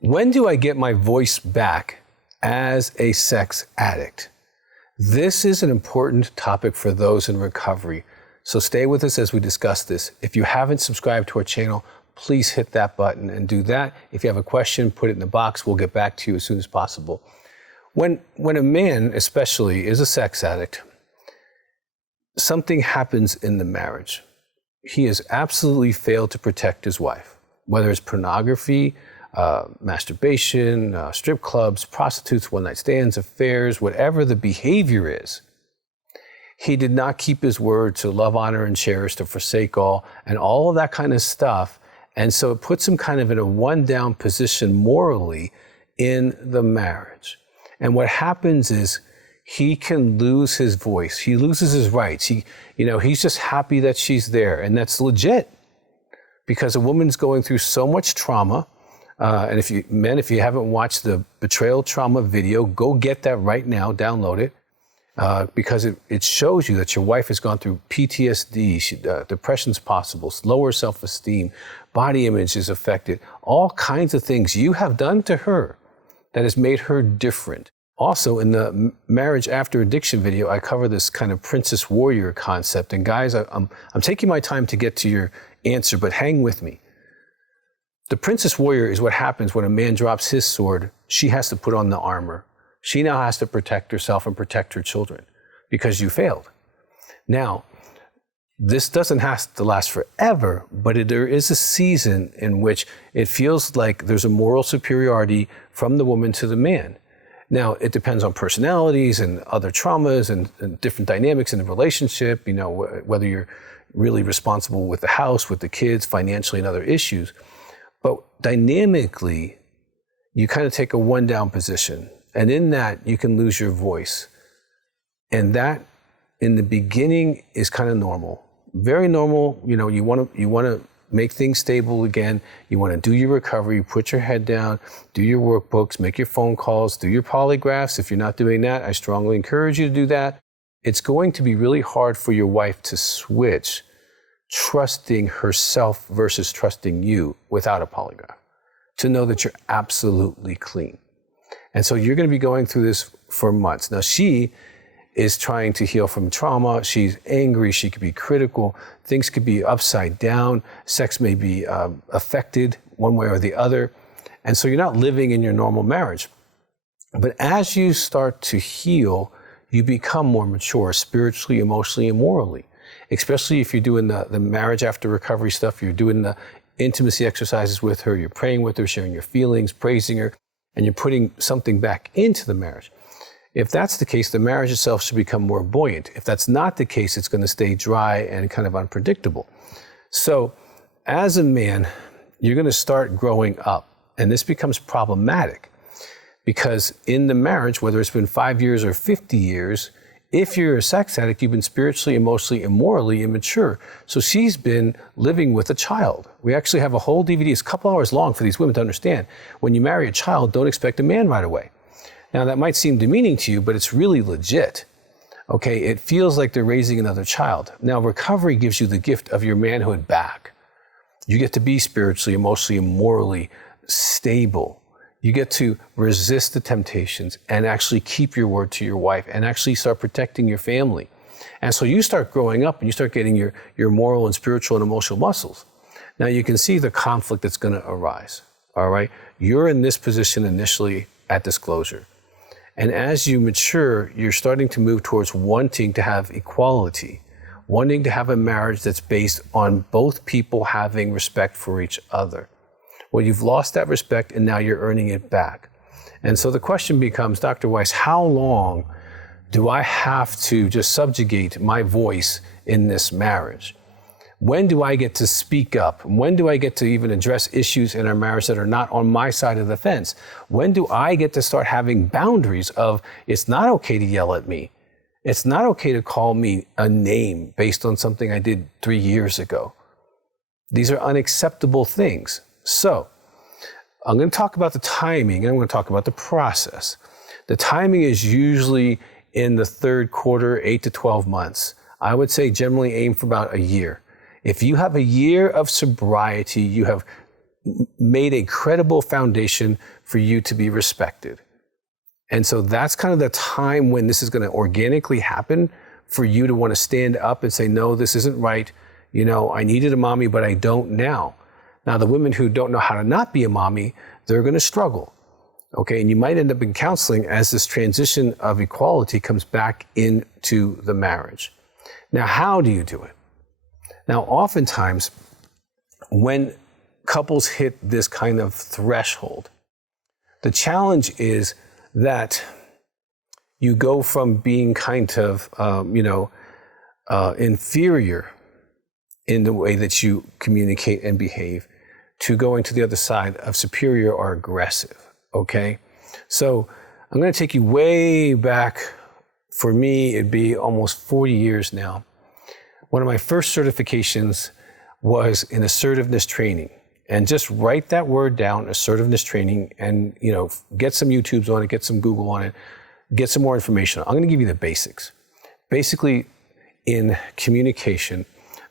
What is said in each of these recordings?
When do I get my voice back as a sex addict? This is an important topic for those in recovery. So stay with us as we discuss this. If you haven't subscribed to our channel, please hit that button and do that. If you have a question, put it in the box. We'll get back to you as soon as possible. When a man, especially, is a sex addict, something happens in the marriage. He has absolutely failed to protect his wife, whether it's pornography, masturbation, strip clubs, prostitutes, one-night stands, affairs, whatever the behavior is. He did not keep his word to love, honor, and cherish, to forsake all, and all of that kind of stuff. And so it puts him kind of in a one-down position morally in the marriage. And what happens is he can lose his voice. He loses his rights. He's just happy that she's there, and that's legit, because a woman's going through so much trauma. And if you haven't watched the betrayal trauma video, go get that right now, download it, because it shows you that your wife has gone through PTSD, depression's possible, lower self-esteem, body image is affected, all kinds of things you have done to her that has made her different. Also, in the marriage after addiction video, I cover this kind of princess warrior concept. And guys, I'm taking my time to get to your answer, but hang with me. The princess warrior is what happens when a man drops his sword. She has to put on the armor. She now has to protect herself and protect her children because you failed. Now, this doesn't have to last forever, but there is a season in which it feels like there's a moral superiority from the woman to the man. Now, it depends on personalities and other traumas and different dynamics in the relationship, whether you're really responsible with the house, with the kids, financially, and other issues. But dynamically, you kind of take a one-down position. And in that, you can lose your voice. And that, in the beginning, is kind of normal. Very normal. You want to make things stable again. You want to do your recovery, put your head down, do your workbooks, make your phone calls, do your polygraphs. If you're not doing that, I strongly encourage you to do that. It's going to be really hard for your wife to switch trusting herself versus trusting you without a polygraph, to know that you're absolutely clean. And so you're going to be going through this for months. Now, she is trying to heal from trauma. She's angry. She could be critical. Things could be upside down. Sex may be affected one way or the other. And so you're not living in your normal marriage. But as you start to heal, you become more mature spiritually, emotionally, and morally. Especially if you're doing the marriage after recovery stuff, you're doing the intimacy exercises with her, you're praying with her, sharing your feelings, praising her, and you're putting something back into the marriage. If that's the case, the marriage itself should become more buoyant. If that's not the case, it's going to stay dry and kind of unpredictable. So as a man, you're going to start growing up, and this becomes problematic because in the marriage, whether it's been 5 years or 50 years, if you're a sex addict, you've been spiritually, emotionally, and morally immature. So she's been living with a child. We actually have a whole DVD. It's a couple hours long for these women to understand. When you marry a child, don't expect a man right away. Now, that might seem demeaning to you, but it's really legit. Okay, it feels like they're raising another child. Now, recovery gives you the gift of your manhood back. You get to be spiritually, emotionally, and morally stable. You get to resist the temptations and actually keep your word to your wife and actually start protecting your family. And so you start growing up and you start getting your moral and spiritual and emotional muscles. Now you can see the conflict that's going to arise, all right? You're in this position initially at disclosure. And as you mature, you're starting to move towards wanting to have equality, wanting to have a marriage that's based on both people having respect for each other. Well, you've lost that respect and now you're earning it back. And so the question becomes, Dr. Weiss, how long do I have to just subjugate my voice in this marriage? When do I get to speak up? When do I get to even address issues in our marriage that are not on my side of the fence? When do I get to start having boundaries of, it's not okay to yell at me. It's not okay to call me a name based on something I did 3 years ago. These are unacceptable things. So I'm going to talk about the timing and I'm going to talk about the process. The timing is usually in the third quarter, 8 to 12 months. I would say generally aim for about a year. If you have a year of sobriety, you have made a credible foundation for you to be respected. And so that's kind of the time when this is going to organically happen for you to want to stand up and say, no, this isn't right. You know, I needed a mommy, but I don't now. Now, the women who don't know how to not be a mommy, they're going to struggle. Okay, and you might end up in counseling as this transition of equality comes back into the marriage. Now, how do you do it? Now, oftentimes, when couples hit this kind of threshold, the challenge is that you go from being kind of, inferior in the way that you communicate and behave to going to the other side of superior or aggressive. Okay, so I'm going to take you way back. For me, it'd be almost 40 years now. One of my first certifications was in assertiveness training. And just write that word down, assertiveness training, and get some YouTubes on it, get some Google on it, get some more information. I'm going to give you the basics. Basically, in communication,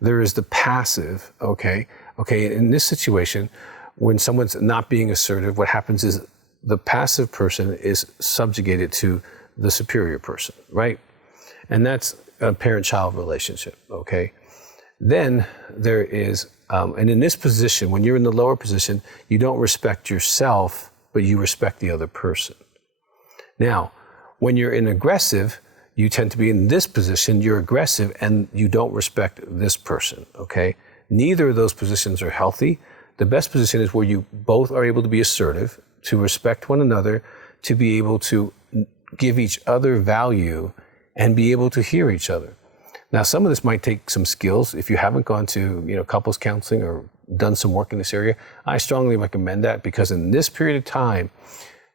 there is the passive, okay? In this situation, when someone's not being assertive, what happens is the passive person is subjugated to the superior person, right? And that's a parent-child relationship, okay? Then there is, and in this position, when you're in the lower position, you don't respect yourself, but you respect the other person. Now, when you're in aggressive, you tend to be in this position, you're aggressive, and you don't respect this person, okay? Neither of those positions are healthy. The best position is where you both are able to be assertive, to respect one another, to be able to give each other value, and be able to hear each other. Now, some of this might take some skills. If you haven't gone to couples counseling or done some work in this area, I strongly recommend that, because in this period of time,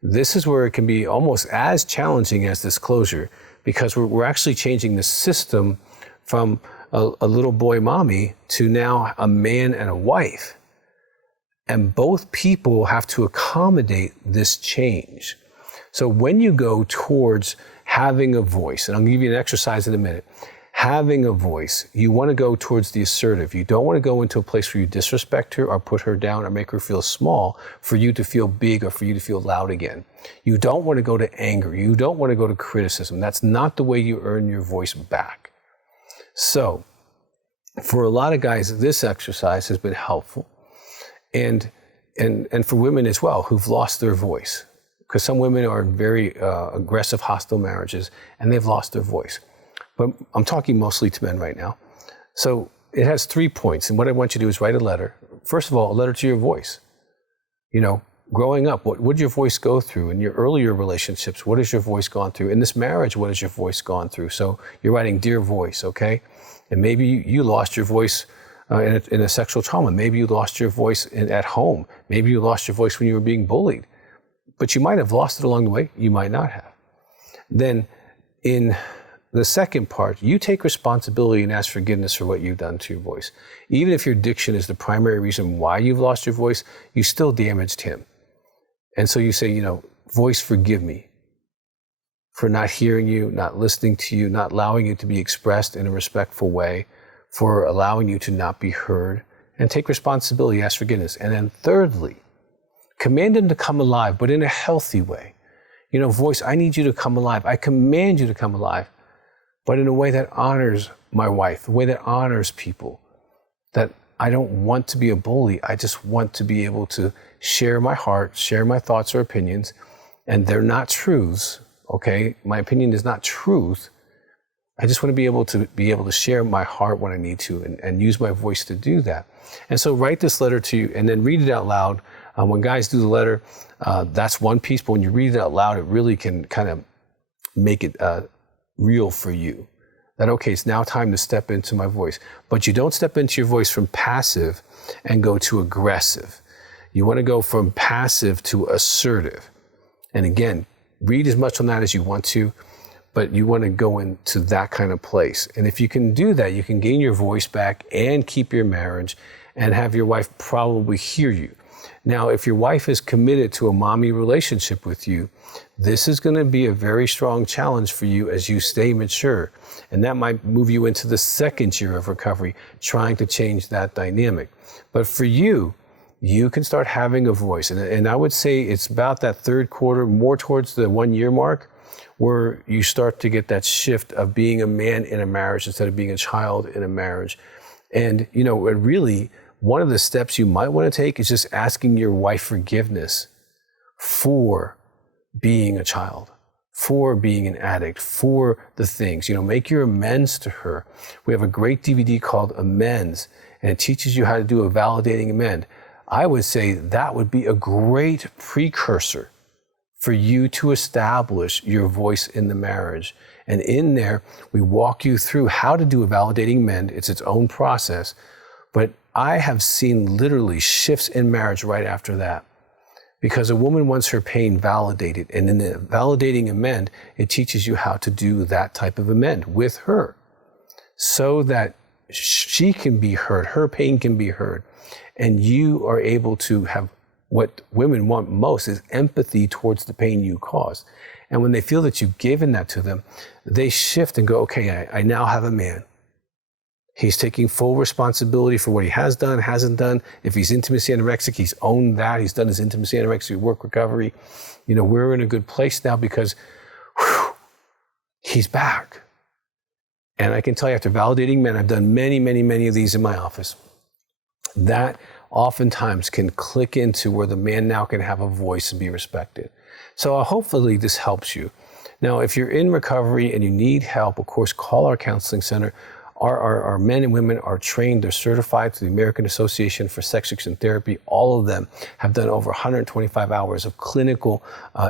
this is where it can be almost as challenging as disclosure, because we're actually changing the system from a little boy mommy to now a man and a wife. And both people have to accommodate this change. So when you go towards having a voice, and I'll give you an exercise in a minute, having a voice, you want to go towards the assertive. You don't want to go into a place where you disrespect her or put her down or make her feel small for you to feel big or for you to feel loud again. You don't want to go to anger. You don't want to go to criticism. That's not the way you earn your voice back. So for a lot of guys, this exercise has been helpful. And for women as well who've lost their voice, because some women are in very aggressive, hostile marriages and they've lost their voice. But I'm talking mostly to men right now. So it has 3 points. And what I want you to do is write a letter. First of all, a letter to your voice. Growing up, what did your voice go through? In your earlier relationships, what has your voice gone through? In this marriage, what has your voice gone through? So you're writing, dear voice, okay? And maybe you lost your voice in a sexual trauma. Maybe you lost your voice at home. Maybe you lost your voice when you were being bullied. But you might have lost it along the way. You might not have. Then in the second part, you take responsibility and ask forgiveness for what you've done to your voice. Even if your diction is the primary reason why you've lost your voice, you still damaged him. And so you say, voice, forgive me for not hearing you, not listening to you, not allowing you to be expressed in a respectful way, for allowing you to not be heard, and take responsibility, ask forgiveness. And then thirdly, command him to come alive, but in a healthy way. Voice, I need you to come alive. I command you to come alive, but in a way that honors my wife, a way that honors people, that I don't want to be a bully. I just want to be able to share my heart, share my thoughts or opinions, and they're not truths, okay? My opinion is not truth. I just want to be able to share my heart when I need to and use my voice to do that. And so write this letter to you and then read it out loud. When guys do the letter, that's one piece, but when you read it out loud, it really can kind of make it real for you. That, okay, it's now time to step into my voice. But you don't step into your voice from passive and go to aggressive. You want to go from passive to assertive. And again, read as much on that as you want to, but you want to go into that kind of place. And if you can do that, you can gain your voice back and keep your marriage and have your wife probably hear you. Now, if your wife is committed to a mommy relationship with you, this is going to be a very strong challenge for you as you stay mature. And that might move you into the second year of recovery, trying to change that dynamic. But for you, you can start having a voice. And I would say it's about that third quarter, more towards the 1 year mark, where you start to get that shift of being a man in a marriage instead of being a child in a marriage. And, really, one of the steps you might want to take is just asking your wife forgiveness for being a child, for being an addict, for the things. Make your amends to her. We have a great DVD called Amends, and it teaches you how to do a validating amend. I would say that would be a great precursor for you to establish your voice in the marriage. And in there, we walk you through how to do a validating amend. It's its own process. But I have seen literally shifts in marriage right after that, because a woman wants her pain validated. And in the validating amend, it teaches you how to do that type of amend with her so that she can be heard, her pain can be heard. And you are able to have what women want most is empathy towards the pain you caused. And when they feel that you've given that to them, they shift and go, okay, I now have a man. He's taking full responsibility for what he has done, hasn't done. If he's intimacy anorexic, he's owned that. He's done his intimacy anorexic work recovery. We're in a good place now because he's back. And I can tell you, after validating men, I've done many, many, many of these in my office. That oftentimes can click into where the man now can have a voice and be respected. So hopefully this helps you. Now, if you're in recovery and you need help, of course, call our counseling center. Our men and women are trained, they're certified through the American Association for Sex Addiction Therapy. All of them have done over 125 hours of clinical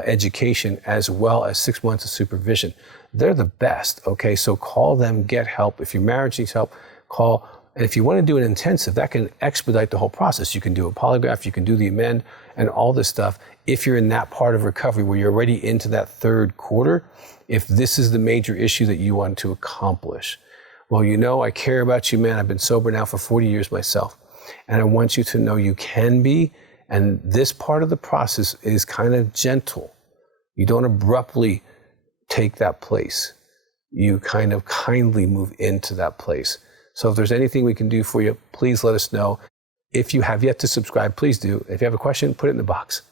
education, as well as 6 months of supervision. They're the best, okay? So call them, get help. If your marriage needs help, call. And if you want to do an intensive, that can expedite the whole process. You can do a polygraph, you can do the amend, and all this stuff. If you're in that part of recovery where you're already into that third quarter, if this is the major issue that you want to accomplish. Well, I care about you, man. I've been sober now for 40 years myself. And I want you to know you can be. And this part of the process is kind of gentle. You don't abruptly take that place. You kind of kindly move into that place. So if there's anything we can do for you, please let us know. If you have yet to subscribe, please do. If you have a question, put it in the box.